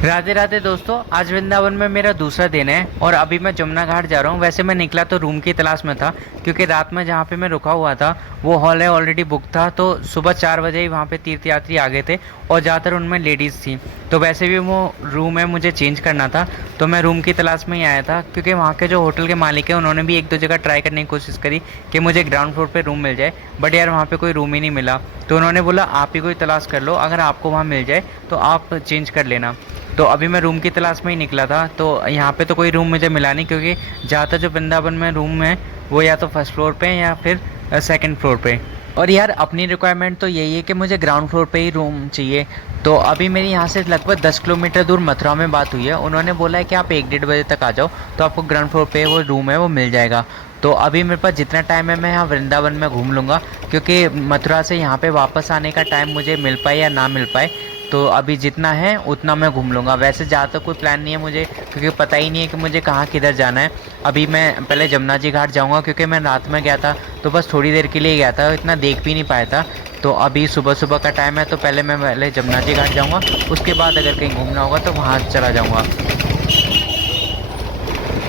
राधे राधे दोस्तों, आज वृंदावन में मेरा दूसरा दिन है और अभी मैं जमुना घाट जा रहा हूँ। वैसे मैं निकला तो रूम की तलाश में था, क्योंकि रात में जहाँ पे मैं रुका हुआ था वो हॉल है ऑलरेडी बुक था। तो सुबह 4 बजे ही वहाँ पे तीर्थयात्री आ गए थे और ज़्यादातर उनमें लेडीज़ थी। तो वैसे भी वो रूम है, मुझे चेंज करना था, तो मैं रूम की तलाश में ही आया था। क्योंकि वहाँ के जो होटल के मालिक हैं उन्होंने भी एक दो जगह ट्राई करने की कोशिश करी कि मुझे ग्राउंड फ्लोर पर रूम मिल जाए, बट यार वहाँ पर कोई रूम ही नहीं मिला। तो उन्होंने बोला आप ही कोई तलाश कर लो, अगर आपको वहाँ मिल जाए तो आप चेंज कर लेना। तो अभी मैं रूम की तलाश में ही निकला था, तो यहाँ पे तो कोई रूम मुझे मिला नहीं, क्योंकि ज़्यादातर जो वृंदावन में रूम है वो या तो फर्स्ट फ्लोर पे हैं या फिर सेकंड फ्लोर पे। और यार अपनी रिक्वायरमेंट तो यही है कि मुझे ग्राउंड फ्लोर पे ही रूम चाहिए। तो अभी मेरी यहाँ से लगभग 10 किलोमीटर दूर मथुरा में बात हुई है, उन्होंने बोला है कि आप 1 डेढ़ बजे तक आ जाओ तो आपको ग्राउंड फ्लोर पे वो रूम है वो मिल जाएगा। तो अभी मेरे पास जितना टाइम है मैं यहाँ वृंदावन में घूम लूँगा, क्योंकि मथुरा से यहाँ पे वापस आने का टाइम मुझे मिल पाए या ना मिल पाए, तो अभी जितना है उतना मैं घूम लूँगा। वैसे ज़्यादा कोई प्लान नहीं है मुझे, क्योंकि पता ही नहीं है कि मुझे कहाँ किधर जाना है। अभी मैं पहले जमुना जी घाट जाऊँगा, क्योंकि मैं रात में गया था तो बस थोड़ी देर के लिए गया था, इतना देख भी नहीं पाया था। तो अभी सुबह सुबह का टाइम है, तो पहले जमुना जी घाट जाऊँगा, उसके बाद अगर कहीं घूमना होगा तो वहाँ चला जाऊँगा।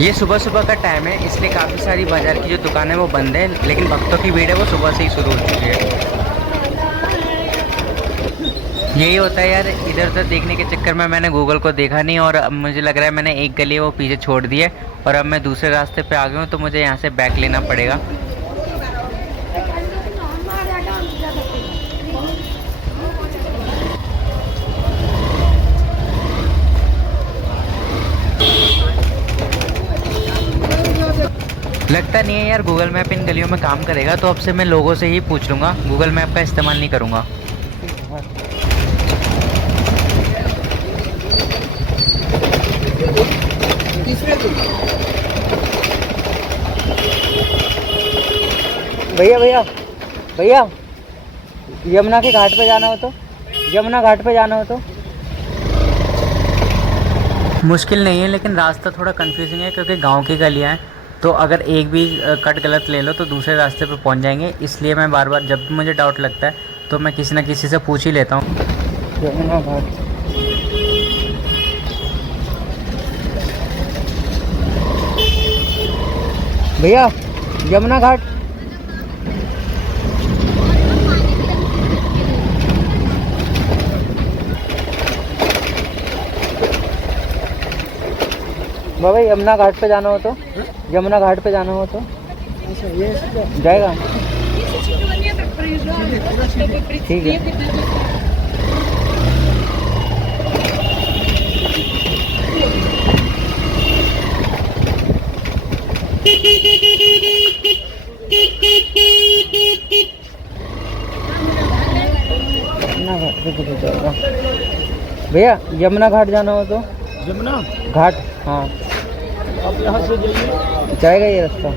ये सुबह सुबह का टाइम है, इसलिए काफ़ी सारी बाज़ार की जो दुकानें वो बंद है, लेकिन भक्तों की भीड़ है वो सुबह से ही शुरू हो चुकी है। यही होता है यार, इधर उधर देखने के चक्कर में मैंने गूगल को देखा नहीं, और अब मुझे लग रहा है मैंने एक गली वो पीछे छोड़ दी है और अब मैं दूसरे रास्ते पे आ गया हूँ, तो मुझे यहाँ से बैक लेना पड़ेगा। लगता नहीं है यार गूगल मैप इन गलियों में काम करेगा, तो अब से मैं लोगों से ही पूछ लूँगा, गूगल मैप का इस्तेमाल नहीं करूँगा। भैया भैया भैया, यमुना के घाट पे जाना हो तो, यमुना घाट पे जाना हो तो। मुश्किल नहीं है, लेकिन रास्ता थोड़ा कंफ्यूजिंग है, क्योंकि गांव की गलियां हैं, तो अगर एक भी कट गलत ले लो तो दूसरे रास्ते पे पहुंच जाएंगे। इसलिए मैं बार बार जब भी मुझे डाउट लगता है तो मैं किसी ना किसी से पूछ ही लेता हूँ। यमुना घाट, भैया यमुना घाट। बाबा यमुना घाट पे जाना हो तो, यमुना घाट पे जाना हो तो जाएगा। ठीक है। यमुना घाट पे तो जाएगा भैया, यमुना घाट जाना हो तो। यमुना घाट, हाँ आप यहाँ से जाइए, जाएगा ये रास्ता।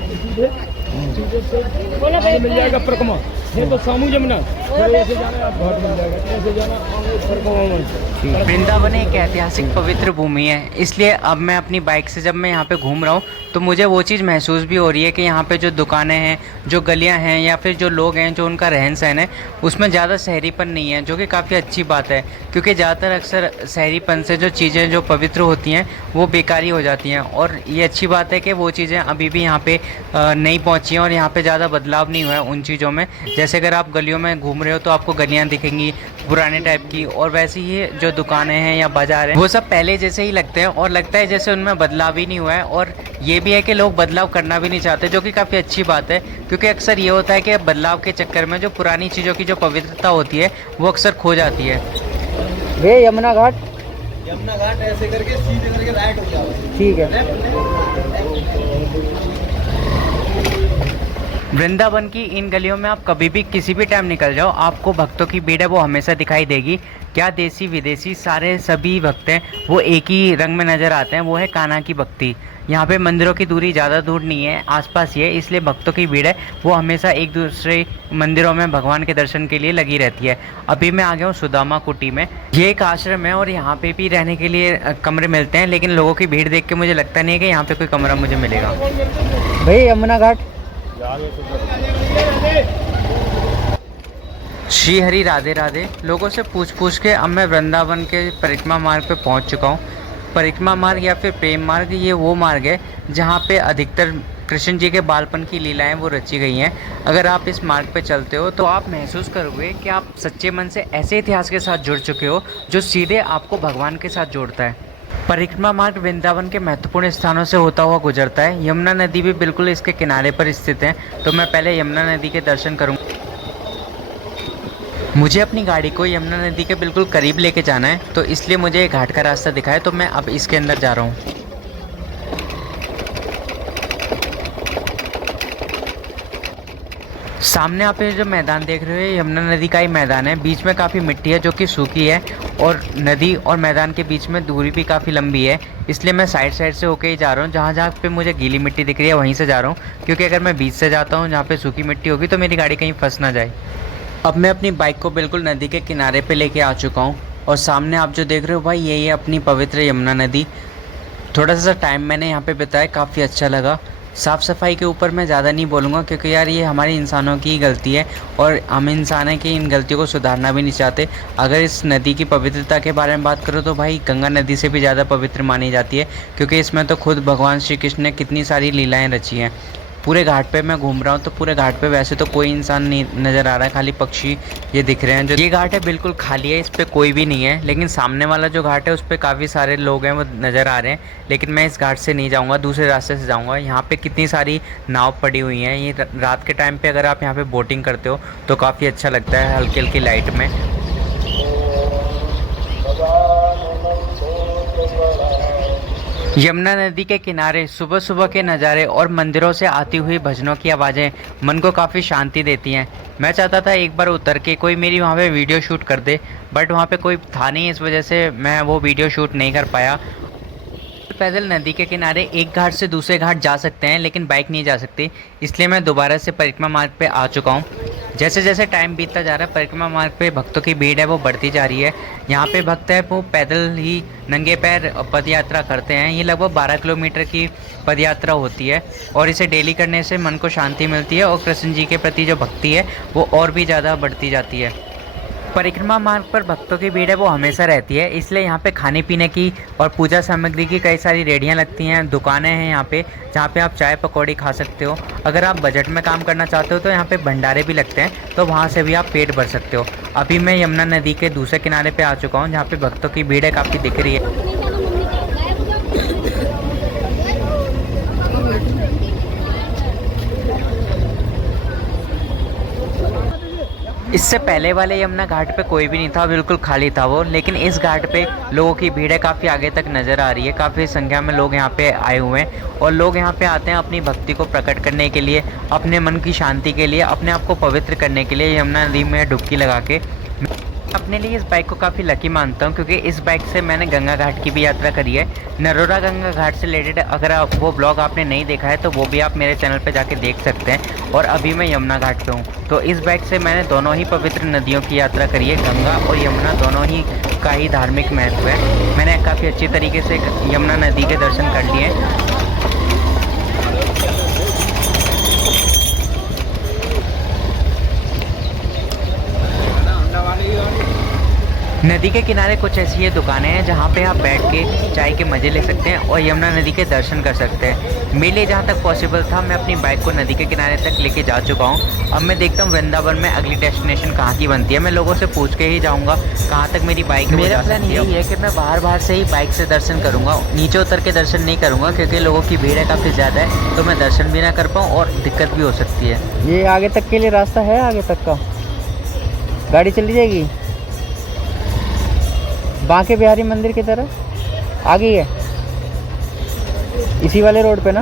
आगे मिल जाएगा परिक्रमा, ये तो सामू यमुना, ऐसे जाना है आप घाट मिल जाएगा, ऐसे जाना परिक्रमा। वृंदावन एक ऐतिहासिक पवित्र भूमि है, इसलिए अब मैं अपनी बाइक से जब मैं यहाँ पे घूम रहा हूँ तो मुझे वो चीज़ महसूस भी हो रही है कि यहाँ पे जो दुकानें हैं, जो गलियाँ हैं, या फिर जो लोग हैं, जो उनका रहन सहन है, उसमें ज़्यादा शहरीपन नहीं है, जो कि काफ़ी अच्छी बात है। क्योंकि ज़्यादातर अक्सर शहरीपन से जो चीज़ें जो पवित्र होती हैं वो बेकारी हो जाती हैं, और ये अच्छी बात है कि वो चीज़ें अभी भी यहाँ पे नहीं पहुँची हैं और यहाँ पे ज़्यादा बदलाव नहीं हुआ है उन चीज़ों में। जैसे अगर आप गलियों में घूम रहे हो तो आपको गलियाँ दिखेंगी पुराने टाइप की, और वैसे ही जो दुकानें हैं या बाजार हैं वो सब पहले जैसे ही लगते हैं, और लगता है जैसे उनमें बदलाव ही नहीं हुआ है। और ये भी है कि लोग बदलाव करना भी नहीं चाहते, जो कि काफ़ी अच्छी बात है, क्योंकि अक्सर ये होता है कि बदलाव के चक्कर में जो पुरानी चीज़ों की जो पवित्रता होती है वो अक्सर खो जाती है। ये यमुना घाट, यमुना घाट ऐसे करके सीधे करके राइट हो जाओ। ठीक है। वृंदावन की इन गलियों में आप कभी भी किसी भी टाइम निकल जाओ, आपको भक्तों की भीड़ है वो हमेशा दिखाई देगी। क्या देसी विदेशी सारे सभी भक्त हैं वो एक ही रंग में नज़र आते हैं, वो है कान्हा की भक्ति। यहाँ पे मंदिरों की दूरी ज़्यादा दूर नहीं है, आसपास ही है, इसलिए भक्तों की भीड़ है वो हमेशा एक दूसरे मंदिरों में भगवान के दर्शन के लिए लगी रहती है। अभी मैं आ गया हूँ सुदामा कुटी में, ये एक आश्रम है और यहाँ पे भी रहने के लिए कमरे मिलते हैं, लेकिन लोगों की भीड़ देख के मुझे लगता नहीं है कि यहाँ पे कोई कमरा मुझे मिलेगा। भाई यमुना घाट श्री हरि राधे राधे। लोगों से पूछ के अब मैं वृंदावन के परिक्रमा मार्ग पे पहुंच चुका हूं। परिक्रमा मार्ग या फिर प्रेम मार्ग ये वो मार्ग है जहां पे अधिकतर कृष्ण जी के बालपन की लीलाएं वो रची गई हैं। अगर आप इस मार्ग पे चलते हो तो आप महसूस करोगे कि आप सच्चे मन से ऐसे इतिहास के साथ जुड़ चुके हो जो सीधे आपको भगवान के साथ जोड़ता है। परिक्रमा मार्ग वृंदावन के महत्वपूर्ण स्थानों से होता हुआ गुजरता है। यमुना नदी भी बिल्कुल इसके किनारे पर स्थित है, तो मैं पहले यमुना नदी के दर्शन करूँगा। मुझे अपनी गाड़ी को यमुना नदी के बिल्कुल करीब लेके जाना है, तो इसलिए मुझे एक घाट का रास्ता दिखा है, तो मैं अब इसके अंदर जा रहा हूँ। सामने आप ये जो मैदान देख रहे हो यमुना नदी का ही मैदान है। बीच में काफ़ी मिट्टी है जो कि सूखी है और नदी और मैदान के बीच में दूरी भी काफ़ी लंबी है, इसलिए मैं साइड से होके ही जा रहा हूँ। जहाँ पे मुझे गीली मिट्टी दिख रही है वहीं से जा रहा हूँ, क्योंकि अगर मैं बीच से जाता हूँ जहाँ पे सूखी मिट्टी होगी तो मेरी गाड़ी कहीं फंस ना जाए। अब मैं अपनी बाइक को बिल्कुल नदी के किनारे पे लेके आ चुका हूँ और सामने आप जो देख रहे हो भाई यही है अपनी पवित्र यमुना नदी। थोड़ा सा टाइम मैंने यहाँ पे बिताया, काफ़ी अच्छा लगा। साफ़ सफाई के ऊपर मैं ज़्यादा नहीं बोलूँगा क्योंकि यार ये हमारे इंसानों की गलती है और हम इंसान हैं कि इन गलतियों को सुधारना भी नहीं चाहते। अगर इस नदी की पवित्रता के बारे में बात करो तो भाई गंगा नदी से भी ज़्यादा पवित्र मानी जाती है, क्योंकि इसमें तो खुद भगवान श्री कृष्ण ने कितनी सारी लीलाएँ रची हैं। पूरे घाट पे मैं घूम रहा हूँ तो पूरे घाट पे वैसे तो कोई इंसान नहीं नज़र आ रहा है, खाली पक्षी ये दिख रहे हैं। जो ये घाट है बिल्कुल खाली है, इस पर कोई भी नहीं है, लेकिन सामने वाला जो घाट है उस पर काफ़ी सारे लोग हैं वो नज़र आ रहे हैं। लेकिन मैं इस घाट से नहीं जाऊँगा, दूसरे रास्ते से जाऊँगा। यहाँ पे कितनी सारी नाव पड़ी हुई हैं। ये रात के टाइम पे अगर आप यहाँ पे बोटिंग करते हो तो काफ़ी अच्छा लगता है हल्की हल्की लाइट में। यमुना नदी के किनारे सुबह सुबह के नज़ारे और मंदिरों से आती हुई भजनों की आवाज़ें मन को काफ़ी शांति देती हैं। मैं चाहता था एक बार उतर के कोई मेरी वहाँ पे वीडियो शूट कर दे, बट वहाँ पे कोई था नहीं, इस वजह से मैं वो वीडियो शूट नहीं कर पाया। पैदल नदी के किनारे एक घाट से दूसरे घाट जा सकते हैं, लेकिन बाइक नहीं जा सकती, इसलिए मैं दोबारा से परिक्रमा मार्ग पे आ चुका हूँ। जैसे जैसे टाइम बीतता जा रहा है परिक्रमा मार्ग पे भक्तों की भीड़ है वो बढ़ती जा रही है। यहाँ पे भक्त है वो पैदल ही नंगे पैर पद यात्रा करते हैं। ये लगभग 12 किलोमीटर की पद यात्रा होती है और इसे डेली करने से मन को शांति मिलती है और कृष्ण जी के प्रति जो भक्ति है वो और भी ज़्यादा बढ़ती जाती है। परिक्रमा मार्ग पर भक्तों की भीड़ है वो हमेशा रहती है, इसलिए यहाँ पे खाने पीने की और पूजा सामग्री की कई सारी रेडियाँ लगती हैं, दुकानें हैं यहाँ पे जहाँ पे आप चाय पकौड़ी खा सकते हो। अगर आप बजट में काम करना चाहते हो तो यहाँ पे भंडारे भी लगते हैं, तो वहाँ से भी आप पेट भर सकते हो। अभी मैं यमुना नदी के दूसरे किनारे पर आ चुका हूँ जहाँ पे भक्तों की भीड़ है काफ़ी दिख रही है। इससे पहले वाले यमुना घाट पे कोई भी नहीं था, बिल्कुल खाली था वो, लेकिन इस घाट पे लोगों की भीड़ है काफ़ी आगे तक नज़र आ रही है। काफ़ी संख्या में लोग यहाँ पे आए हुए हैं और लोग यहाँ पे आते हैं अपनी भक्ति को प्रकट करने के लिए, अपने मन की शांति के लिए, अपने आप को पवित्र करने के लिए यमुना नदी में डुबकी लगा के। अपने लिए इस बाइक को काफ़ी लकी मानता हूँ क्योंकि इस बाइक से मैंने गंगा घाट की भी यात्रा करी है। नरोरा गंगा घाट से रिलेटेड अगर आप वो ब्लॉग आपने नहीं देखा है तो वो भी आप मेरे चैनल पे जाके देख सकते हैं। और अभी मैं यमुना घाट पे हूँ, तो इस बाइक से मैंने दोनों ही पवित्र नदियों की यात्रा करी है। गंगा और यमुना दोनों ही का ही धार्मिक महत्व है। मैंने काफ़ी अच्छी तरीके से यमुना नदी के दर्शन कर लिए हैं। नदी के किनारे कुछ ऐसी ये दुकानें हैं जहाँ पे आप बैठ के चाय के मज़े ले सकते हैं और यमुना नदी के दर्शन कर सकते हैं। मेरे लिए जहाँ तक पॉसिबल था मैं अपनी बाइक को नदी के किनारे तक लेके जा चुका हूँ। अब मैं देखता हूँ वृंदावन में अगली डेस्टिनेशन कहाँ की बनती है। मैं लोगों से पूछ के ही जाऊँगा कहाँ तक मेरी बाइक है। मेरा प्लान यही है कि मैं बाहर से ही बाइक से दर्शन करूँगा, नीचे उतर के दर्शन नहीं करूँगा क्योंकि लोगों की भीड़ है काफ़ी ज़्यादा है, तो मैं दर्शन भी ना कर पाऊँ और दिक्कत भी हो सकती है। ये आगे तक के लिए रास्ता है, आगे तक का गाड़ी चली जाएगी बांके बिहारी मंदिर की तरफ आगे ही है, इसी वाले रोड पे ना।